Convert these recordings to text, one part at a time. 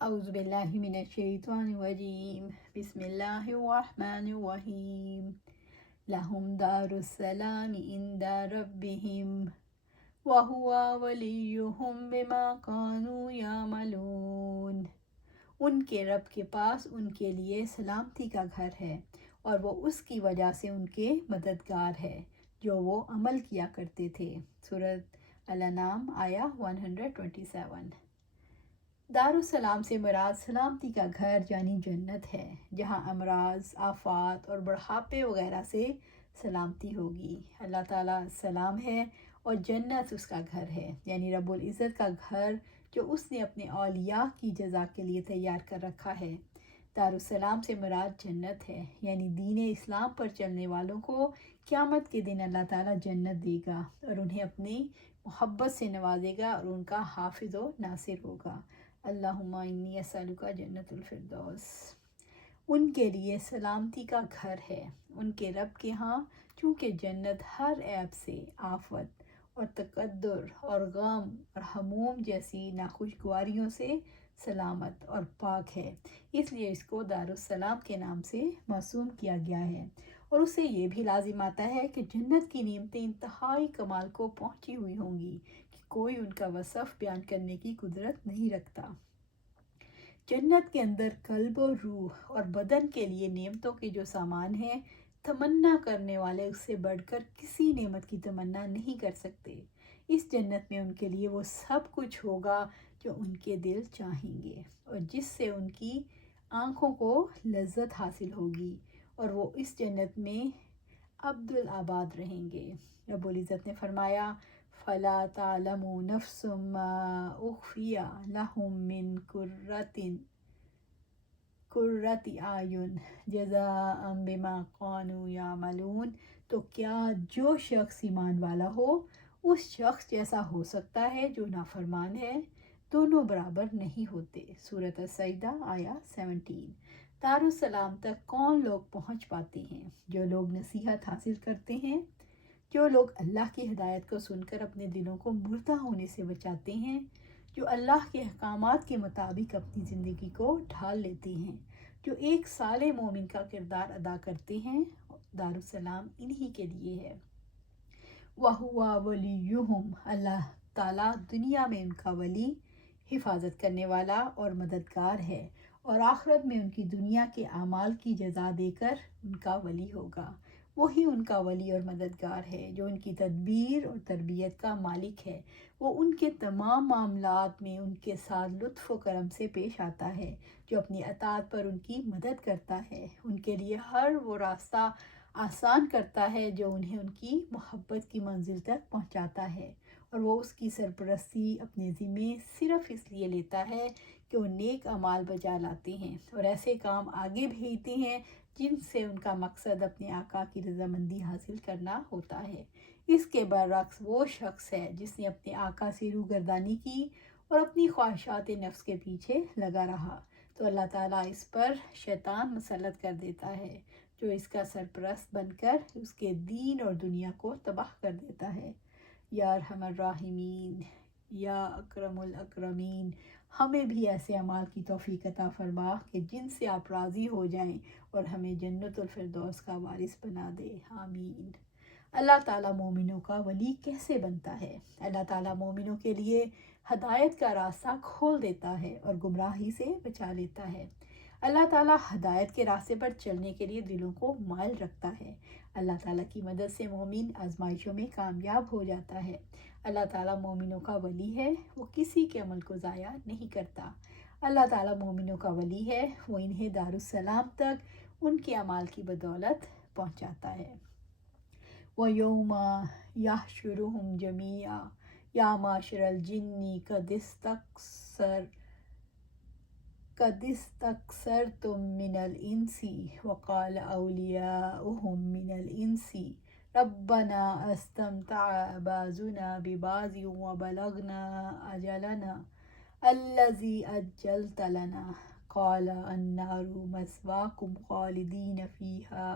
اعوذ باللہ من الشیطان الرجیم بسم اللہ الرحمن الرحیم لہم دار السلام عند ربہم وہو ولیہم بما کانوا یعملون۔ ان کے رب کے پاس ان کے لیے سلامتی کا گھر ہے اور وہ اس کی وجہ سے ان کے مددگار ہے جو وہ عمل کیا کرتے تھے۔ سورۃ الانعام آیا 127۔ دارالسلام سے مراد سلامتی کا گھر یعنی جنت ہے، جہاں امراض، آفات اور بڑھاپے وغیرہ سے سلامتی ہوگی۔ اللہ تعالیٰ سلام ہے اور جنت اس کا گھر ہے، یعنی رب العزت کا گھر جو اس نے اپنے اولیاء کی جزا کے لیے تیار کر رکھا ہے۔ دارالسلام سے مراد جنت ہے، یعنی دین اسلام پر چلنے والوں کو قیامت کے دن اللہ تعالیٰ جنت دے گا اور انہیں اپنی محبت سے نوازے گا اور ان کا حافظ و ناصر ہوگا۔ اللہم انی اسألک جنت الفردوس۔ ان کے لیے سلامتی کا گھر ہے ان کے رب کے ہاں، چونکہ جنت ہر عیب سے، آفت اور تقدر اور غم اور ہموم جیسی ناخوشگواریوں سے سلامت اور پاک ہے، اس لیے اس کو دارالسلام کے نام سے موسوم کیا گیا ہے۔ اور اس سے یہ بھی لازم آتا ہے کہ جنت کی نعمتیں انتہائی کمال کو پہنچی ہوئی ہوں گی کہ کوئی ان کا وصف بیان کرنے کی قدرت نہیں رکھتا۔ جنت کے اندر قلب و روح اور بدن کے لیے نعمتوں کے جو سامان ہیں، تمنا کرنے والے اس سے بڑھ کر کسی نعمت کی تمنا نہیں کر سکتے۔ اس جنت میں ان کے لیے وہ سب کچھ ہوگا جو ان کے دل چاہیں گے اور جس سے ان کی آنکھوں کو لذت حاصل ہوگی، اور وہ اس جنت میں ابدالآباد رہیں گے۔ رب العزت نے فرمایا فَلَا تَعْلَمُ نَفْسٌ مَّا أُخْفِيَ لَهُم مِّن قُرَّةِ أَعْیُنٍ جَزَاءً بِمَا كَانُوا يَعْمَلُونَ۔ تو کیا جو شخص ایمان والا ہو اس شخص جیسا ہو سکتا ہے جو نافرمان ہے؟ دونوں برابر نہیں ہوتے۔ سورۃ السجدہ آیا 17۔ دارالسلام تک کون لوگ پہنچ پاتے ہیں؟ جو لوگ نصیحت حاصل کرتے ہیں، جو لوگ اللہ کی ہدایت کو سن کر اپنے دلوں کو مردہ ہونے سے بچاتے ہیں، جو اللہ کے احکامات کے مطابق اپنی زندگی کو ڈھال لیتے ہیں، جو ایک صالح مومن کا کردار ادا کرتے ہیں، دارالسلام انہی کے لیے ہے۔ وَهُوَ وَلِيُّهُمْ، اللہ تعالیٰ دنیا میں ان کا ولی، حفاظت کرنے والا اور مددگار ہے، اور آخرت میں ان کی دنیا کے اعمال کی جزا دے کر ان کا ولی ہوگا۔ وہی ان کا ولی اور مددگار ہے جو ان کی تدبیر اور تربیت کا مالک ہے۔ وہ ان کے تمام معاملات میں ان کے ساتھ لطف و کرم سے پیش آتا ہے، جو اپنی اطاعت پر ان کی مدد کرتا ہے، ان کے لیے ہر وہ راستہ آسان کرتا ہے جو انہیں ان کی محبت کی منزل تک پہنچاتا ہے، اور وہ اس کی سرپرستی اپنے ذمے صرف اس لیے لیتا ہے کہ وہ نیک اعمال بجا لاتے ہیں اور ایسے کام آگے بھیجتے ہیں جن سے ان کا مقصد اپنے آقا کی رضامندی حاصل کرنا ہوتا ہے۔ اس کے برعکس وہ شخص ہے جس نے اپنے آقا سے روگردانی کی اور اپنی خواہشات نفس کے پیچھے لگا رہا، تو اللہ تعالیٰ اس پر شیطان مسلط کر دیتا ہے جو اس کا سرپرست بن کر اس کے دین اور دنیا کو تباہ کر دیتا ہے۔ یا ارحم الراحمین، یا اکرم الاکرمین، ہمیں بھی ایسے اعمال کی توفیق عطا فرما کہ جن سے آپ راضی ہو جائیں اور ہمیں جنت الفردوس کا وارث بنا دے، آمین۔ اللہ تعالیٰ مومنوں کا ولی کیسے بنتا ہے؟ اللہ تعالیٰ مومنوں کے لیے ہدایت کا راستہ کھول دیتا ہے اور گمراہی سے بچا لیتا ہے۔ اللہ تعالیٰ ہدایت کے راستے پر چلنے کے لیے دلوں کو مائل رکھتا ہے۔ اللہ تعالیٰ کی مدد سے مومن آزمائشوں میں کامیاب ہو جاتا ہے۔ اللہ تعالیٰ مومنوں کا ولی ہے، وہ کسی کے عمل کو ضائع نہیں کرتا۔ اللہ تعالیٰ مومنوں کا ولی ہے، وہ انہیں دارالسلام تک ان کے اعمال کی بدولت پہنچاتا ہے۔ وَيَوْمَ يَحْشُرُهُمْ جَمِيعًا يَا مَعْشَرَ الْجِنِّ قَدِ اسْتَكْثَرْتُم مِّنَ الْإِنسِ وَقَالَ أَوْلِيَاؤُهُم مِّنَ الْإِنسِ رَبَّنَا اسْتَمْتَعَ بَعْضُنَا بِبَعْضٍ وَبَلَغْنَا أَجَلَنَا الَّذِي أَجَّلْتَ لَنَا قَالَ النَّارُ مَثْوَاكُمْ خَالِدِينَ فِيهَا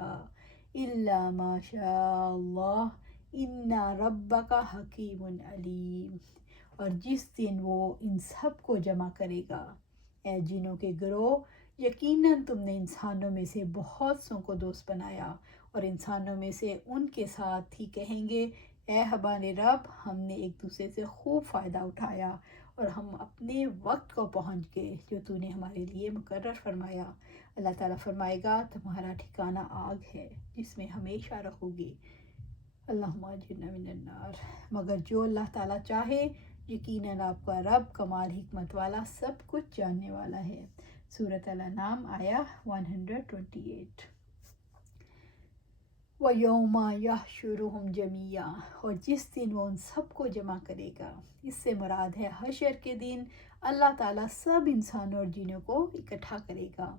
إِلَّا مَا شَاءَ اللَّهُ إِنَّ رَبَّكَ حَكِيمٌ عَلِيمٌ۔ اور جس دن وہ ان سب کو جمع کرے گا اے جنوں کے گروہ، یقیناً تم نے انسانوں میں سے بہت سوں کو دوست بنایا، اور انسانوں میں سے ان کے ساتھ ہی کہیں گے اے ہمارے رب، ہم نے ایک دوسرے سے خوب فائدہ اٹھایا اور ہم اپنے وقت کو پہنچ گئے جو تو نے ہمارے لیے مقرر فرمایا۔ اللہ تعالیٰ فرمائے گا تمہارا ٹھکانہ آگ ہے جس میں ہمیشہ رہو گے۔ اللہم اجرنا من النار۔ مگر جو اللہ تعالیٰ چاہے، یقیناً آپ کا رب کمال حکمت والا، سب کچھ جاننے والا ہے۔ سورۃ الانعام آیا 128۔ وَيَوْمَ يَحْشُرُهُمْ جَمِيعًا، اور جس دن وہ ان سب کو جمع کرے گا۔ اس سے مراد ہے حشر کے دن اللہ تعالیٰ سب انسانوں اور جنوں کو اکٹھا کرے گا۔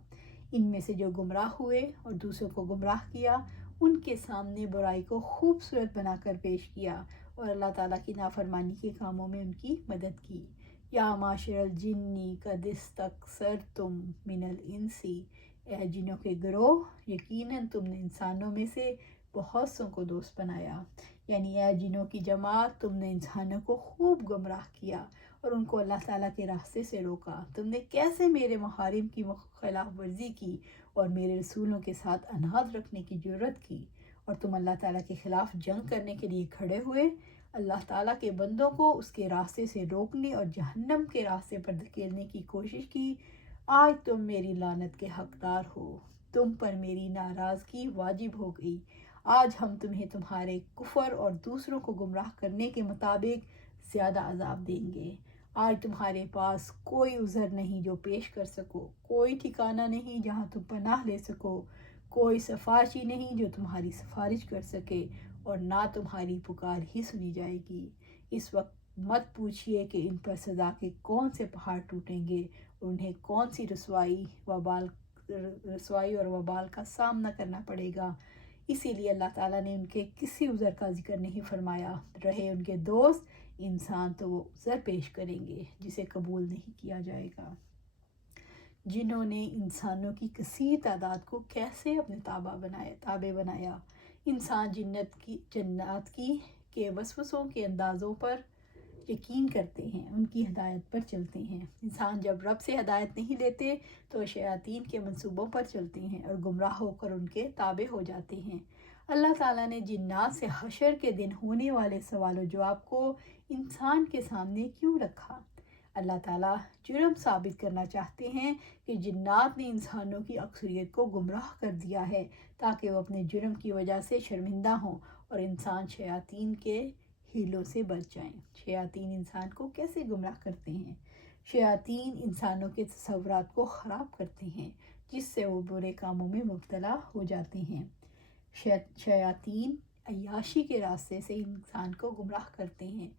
ان میں سے جو گمراہ ہوئے اور دوسروں کو گمراہ کیا، ان کے سامنے برائی کو خوبصورت بنا کر پیش کیا اور اللہ تعالیٰ کی نافرمانی کے کاموں میں ان کی مدد کی۔ یا معاشر الجن قد استکثرتم من الانس، اے جنوں کے گروہ، یقیناً تم نے انسانوں میں سے بہت سوں کو دوست بنایا، یعنی اے جنوں کی جماعت، تم نے انسانوں کو خوب گمراہ کیا اور ان کو اللہ تعالیٰ کے راستے سے روکا۔ تم نے کیسے میرے محارم کی خلاف ورزی کی اور میرے رسولوں کے ساتھ اناد رکھنے کی جرت کی، اور تم اللہ تعالیٰ کے خلاف جنگ کرنے کے لیے کھڑے ہوئے، اللہ تعالیٰ کے بندوں کو اس کے راستے سے روکنے اور جہنم کے راستے پر دھکیلنے کی کوشش کی۔ آج تم میری لعنت کے حقدار ہو، تم پر میری ناراضگی واجب ہو گئی۔ آج ہم تمہیں تمہارے کفر اور دوسروں کو گمراہ کرنے کے مطابق زیادہ عذاب دیں گے۔ آج تمہارے پاس کوئی عذر نہیں جو پیش کر سکو، کوئی ٹھکانہ نہیں جہاں تم پناہ لے سکو، کوئی سفارشی نہیں جو تمہاری سفارش کر سکے، اور نہ تمہاری پکار ہی سنی جائے گی۔ اس وقت مت پوچھئے کہ ان پر سزا کے کون سے پہاڑ ٹوٹیں گے اور انہیں کون سی رسوائی اور وبال کا سامنا کرنا پڑے گا۔ اسی لیے اللہ تعالیٰ نے ان کے کسی عذر کا ذکر نہیں فرمایا۔ رہے ان کے دوست انسان تو وہ عذر پیش کریں گے جسے قبول نہیں کیا جائے گا۔ جنہوں نے انسانوں کی کثیر تعداد کو کیسے اپنے تابع بنایا۔ انسان جنات کی کے وسوسوں کے اندازوں پر یقین کرتے ہیں، ان کی ہدایت پر چلتے ہیں۔ انسان جب رب سے ہدایت نہیں لیتے تو شیاطین کے منصوبوں پر چلتے ہیں اور گمراہ ہو کر ان کے تابع ہو جاتے ہیں۔ اللہ تعالیٰ نے جنات سے حشر کے دن ہونے والے سوال و جواب کو انسان کے سامنے کیوں رکھا؟ اللہ تعالیٰ جرم ثابت کرنا چاہتے ہیں کہ جنات نے انسانوں کی اکثریت کو گمراہ کر دیا ہے تاکہ وہ اپنے جرم کی وجہ سے شرمندہ ہوں اور انسان شیاطین کے ہیلوں سے بچ جائیں۔ شیاطین انسان کو کیسے گمراہ کرتے ہیں؟ شیاطین انسانوں کے تصورات کو خراب کرتے ہیں جس سے وہ برے کاموں میں مبتلا ہو جاتے ہیں۔ شیاطین عیاشی کے راستے سے انسان کو گمراہ کرتے ہیں۔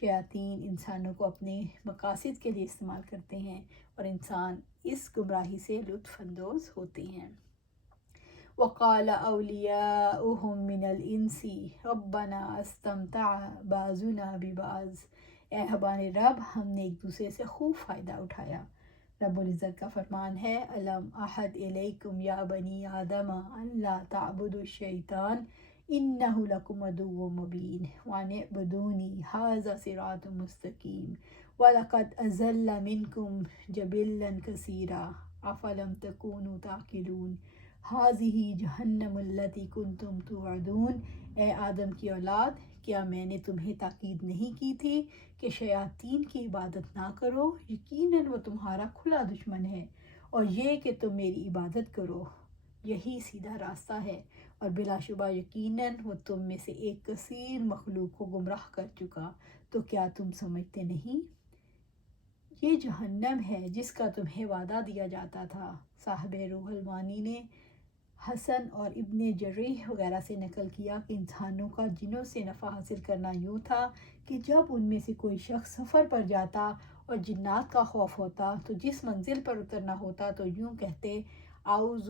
شیاطین انسانوں کو اپنے مقاصد کے لیے استعمال کرتے ہیں اور انسان اس گمراہی سے لطف اندوز ہوتے ہیں۔ وقال اولیاؤہم من الانس ربنا استمتع بعضنا ببعض، اے ہمارے رب، ہم نے ایک دوسرے سے خوب فائدہ اٹھایا۔ رب العزت کا فرمان ہے الم احد الیکم یا بنی آدم ان لا تعبدوا الشیطان انہ لکم عدو مبین وان اعبدونی ھذا صراط مستقیم وَلَقَدْ أَضَلَّ مِنْكُمْ جِبِلًّا كَثِيرًا أَفَلَمْ تَكُونُوا تَعْقِلُونَ هَٰذِهِ جَهَنَّمُ الَّتِي كُنْتُمْ تُوعَدُونَ، اے آدم کی اولاد، کیا میں نے تمہیں تاکید نہیں کی تھی کہ شیاطین کی عبادت نہ کرو؟ یقیناً وہ تمہارا کھلا دشمن ہے، اور یہ کہ تم میری عبادت کرو یہی سیدھا راستہ ہے، اور بلا شبہ یقیناً وہ تم میں سے ایک کثیر مخلوق کو گمراہ کر چکا، تو کیا تم سمجھتے نہیں؟ یہ جہنم ہے جس کا تمہیں وعدہ دیا جاتا تھا۔ صاحب روح المعانی نے حسن اور ابن جریح وغیرہ سے نقل کیا کہ انسانوں کا جنوں سے نفع حاصل کرنا یوں تھا کہ جب ان میں سے کوئی شخص سفر پر جاتا اور جنات کا خوف ہوتا تو جس منزل پر اترنا ہوتا تو یوں کہتے اعوذ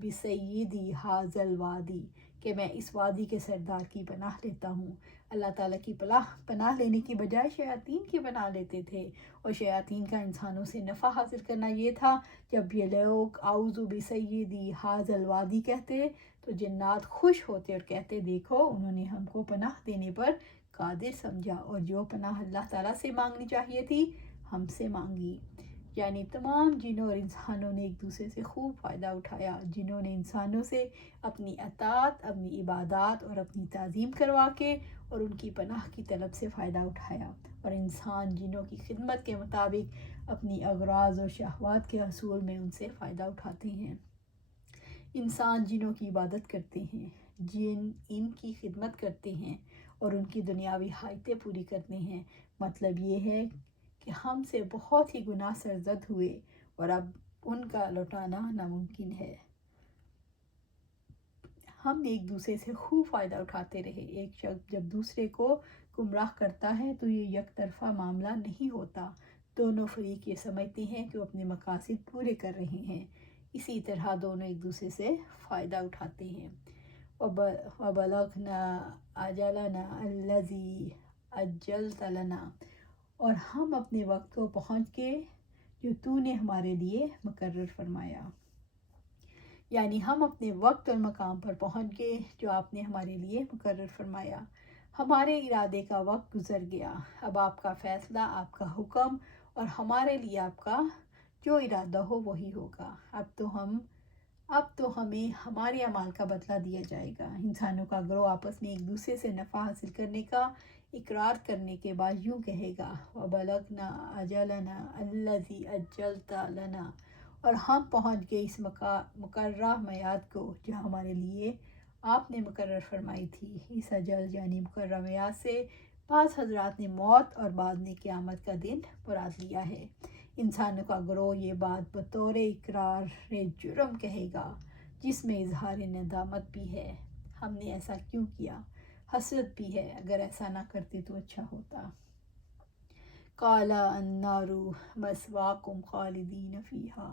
بسیدی ھذا الوادی، کہ میں اس وادی کے سردار کی پناہ لیتا ہوں۔ اللہ تعالیٰ کی پناہ لینے کی بجائے شیاطین کی پناہ لیتے تھے، اور شیاطین کا انسانوں سے نفع حاصل کرنا یہ تھا۔ جب یہ لوگ اعوذ بسیدی ھذا الوادی کہتے تو جنات خوش ہوتے اور کہتے دیکھو انہوں نے ہم کو پناہ دینے پر قادر سمجھا، اور جو پناہ اللہ تعالیٰ سے مانگنی چاہیے تھی ہم سے مانگی۔ یعنی تمام جنوں اور انسانوں نے ایک دوسرے سے خوب فائدہ اٹھایا، جنہوں نے انسانوں سے اپنی اطاعت، اپنی عبادات اور اپنی تعظیم کروا کے اور ان کی پناہ کی طلب سے فائدہ اٹھایا، اور انسان جنوں کی خدمت کے مطابق اپنی اغراض اور شہوات کے حصول میں ان سے فائدہ اٹھاتے ہیں۔ انسان جنوں کی عبادت کرتے ہیں، جن ان کی خدمت کرتے ہیں اور ان کی دنیاوی حاجتیں پوری کرتے ہیں، مطلب یہ ہے کہ ہم سے بہت ہی گناہ سرزد ہوئے اور اب ان کا لوٹانا ناممکن ہے۔ ہم ایک دوسرے سے خوب فائدہ اٹھاتے رہے۔ ایک شخص جب دوسرے کو گمراہ کرتا ہے تو یہ یک طرفہ معاملہ نہیں ہوتا، دونوں فریق یہ سمجھتے ہیں کہ وہ اپنے مقاصد پورے کر رہے ہیں، اسی طرح دونوں ایک دوسرے سے فائدہ اٹھاتے ہیں۔ وَبَلَغْنَا أَجَلَنَا الَّذِي أَجَّلْتَ لَنَا، اور ہم اپنے وقت کو پہنچ کے جو تو نے ہمارے لیے مقرر فرمایا، یعنی ہم اپنے وقت اور مقام پر پہنچ گئے جو آپ نے ہمارے لیے مقرر فرمایا۔ ہمارے ارادے کا وقت گزر گیا، اب آپ کا فیصلہ، آپ کا حکم اور ہمارے لیے آپ کا جو ارادہ ہو وہی ہوگا۔ اب تو ہمیں ہمارے اعمال کا بدلہ دیا جائے گا۔ انسانوں کا گروہ آپس میں ایک دوسرے سے نفع حاصل کرنے کا اقرار کرنے کے بعد یوں کہے گا، وَبَلَغْنَا أَجَلَنَا الَّذِي أَجَّلْتَ لَنَا، اور ہم پہنچ گئے اس مقررہ میعاد کو جو ہمارے لیے آپ نے مقرر فرمائی تھی۔ اس اجل یعنی مقررہ میعاد سے بعض حضرات نے موت اور بعض نے قیامت کا دن مراد لیا ہے۔ انسانوں کا گروہ یہ بات بطور اقرار جرم کہے گا جس میں اظہار ندامت بھی ہے، ہم نے ایسا کیوں کیا، حسرت بھی ہے، اگر ایسا نہ کرتے تو اچھا ہوتا۔ قَالَ النَّارُ مَثْوَاكُمْ خَالِدِينَ فِيهَا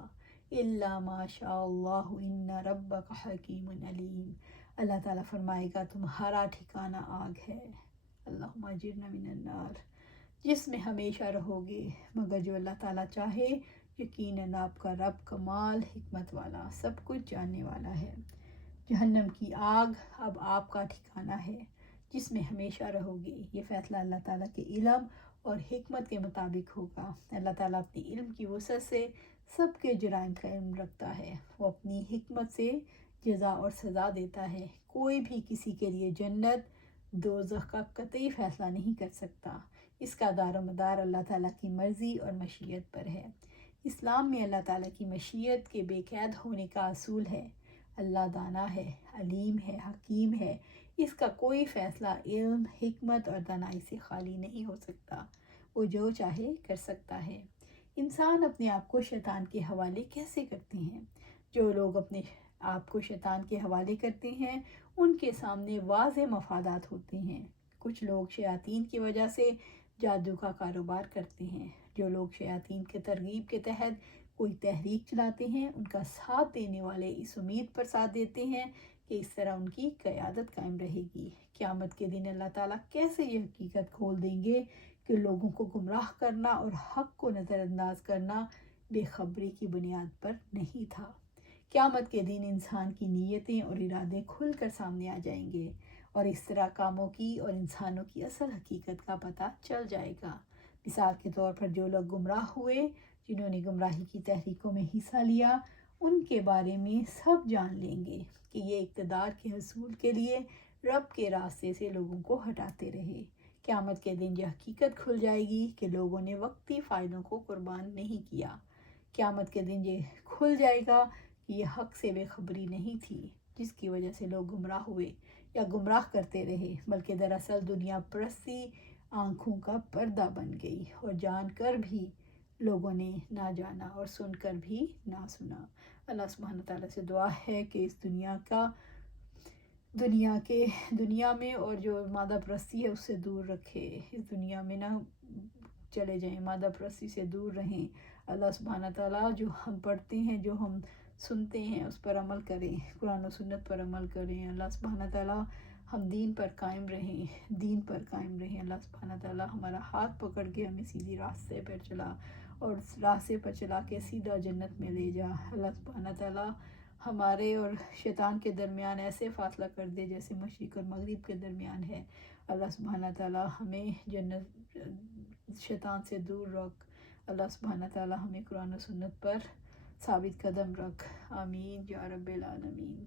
إِلَّا مَا شَاءَ اللَّهُ إِنَّ رَبَّكَ حَكِيمٌ عَلِيمٌ، اللہ تعالیٰ فرمائے گا تمہارا ٹھکانہ آگ ہے، اللہم اجرنا من النار، جس میں ہمیشہ رہو گے مگر جو اللہ تعالیٰ چاہے، یقیناً آپ کا رب کمال حکمت والا، سب کچھ جاننے والا ہے۔ جہنم کی آگ اب آپ کا ٹھکانہ ہے جس میں ہمیشہ رہو گے، یہ فیصلہ اللہ تعالیٰ کے علم اور حکمت کے مطابق ہوگا۔ اللہ تعالیٰ اپنی علم کی وسعت سے سب کے جرائم کا علم رکھتا ہے، وہ اپنی حکمت سے جزا اور سزا دیتا ہے۔ کوئی بھی کسی کے لیے جنت دوزخ کا قطعی فیصلہ نہیں کر سکتا، اس کا دار و مدار اللہ تعالیٰ کی مرضی اور مشیت پر ہے۔ اسلام میں اللہ تعالیٰ کی مشیت کے بے قید ہونے کا اصول ہے۔ اللہ دانا ہے، علیم ہے، حکیم ہے، اس کا کوئی فیصلہ علم، حکمت اور دانائی سے خالی نہیں ہو سکتا، وہ جو چاہے کر سکتا ہے۔ انسان اپنے آپ کو شیطان کے حوالے کیسے کرتے ہیں؟ جو لوگ اپنے آپ کو شیطان کے حوالے کرتے ہیں ان کے سامنے واضح مفادات ہوتے ہیں۔ کچھ لوگ شیاطین کی وجہ سے جادو کا کاروبار کرتے ہیں۔ جو لوگ شیاطین کے ترغیب کے تحت کوئی تحریک چلاتے ہیں ان کا ساتھ دینے والے اس امید پر ساتھ دیتے ہیں کہ اس طرح ان کی قیادت قائم رہے گی۔ قیامت کے دن اللہ تعالیٰ کیسے یہ حقیقت کھول دیں گے کہ لوگوں کو گمراہ کرنا اور حق کو نظر انداز کرنا بے خبری کی بنیاد پر نہیں تھا۔ قیامت کے دن انسان کی نیتیں اور ارادے کھل کر سامنے آ جائیں گے اور اس طرح کاموں کی اور انسانوں کی اصل حقیقت کا پتہ چل جائے گا۔ مثال کے طور پر جو لوگ گمراہ ہوئے، جنہوں نے گمراہی کی تحریکوں میں حصہ لیا، ان کے بارے میں سب جان لیں گے کہ یہ اقتدار کے حصول کے لیے رب کے راستے سے لوگوں کو ہٹاتے رہے۔ قیامت کے دن یہ حقیقت کھل جائے گی کہ لوگوں نے وقتی فائدوں کو قربان نہیں کیا۔ قیامت کے دن یہ کھل جائے گا کہ یہ حق سے بے خبری نہیں تھی جس کی وجہ سے لوگ گمراہ ہوئے یا گمراہ کرتے رہے، بلکہ دراصل دنیا پرستی آنکھوں کا پردہ بن گئی اور جان کر بھی لوگوں نے نہ جانا اور سن کر بھی نہ سنا۔ اللہ سبحانہ تعالیٰ سے دعا ہے کہ اس دنیا میں اور جو مادہ پرستی ہے اس سے دور رکھے، اس دنیا میں نہ چلے جائیں، مادہ پرستی سے دور رہیں۔ اللہ سبحانہ تعالیٰ جو ہم پڑھتے ہیں، جو ہم سنتے ہیں اس پر عمل کریں، قرآن و سنت پر عمل کریں۔ اللہ سبحانہ تعالیٰ ہم دین پر قائم رہیں۔ اللہ سبحانہ تعالیٰ ہمارا ہاتھ پکڑ کے ہمیں سیدھی راستے پر چلا اور اس راستے پر چلا کے سیدھا جنت میں لے جا۔ اللہ سبحانہ تعالیٰ ہمارے اور شیطان کے درمیان ایسے فاصلہ کر دے جیسے مشرق اور مغرب کے درمیان ہے۔ اللہ سبحانہ تعالیٰ ہمیں جنت شیطان سے دور رکھ۔ اللہ سبحانہ تعالیٰ ہمیں قرآن و سنت پر ثابت قدم رکھ، آمین یا رب العالمین۔